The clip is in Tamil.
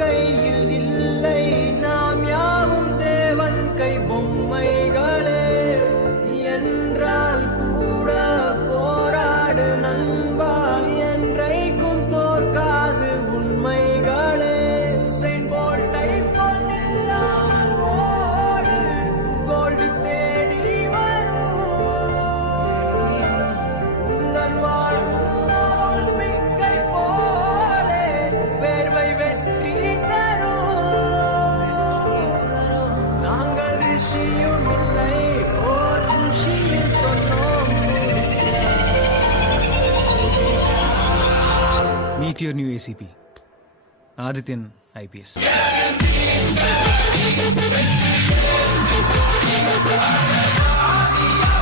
கையில் இல்லை, நாம் யாவும் தேவன் கை பொம்மைகளே. என்றால் கூட போராடு நண்பா, என்றைக்கும் தோற்காது உண்மைகளே. உசைன் போல்ட்டை போல் இல்லாமல் ஓடு, கோல்டு தேடி வரும். உந்தன் வாழும் ஒலிம்பிக்கை போலே வேர்வை வெற்றி தரும். நாங்கள் ரிஷியும் இல்லை, ஓர் ருஷியில் சொன்னோம் Meet your new ACP, Adityan IPS. முடிச்ச.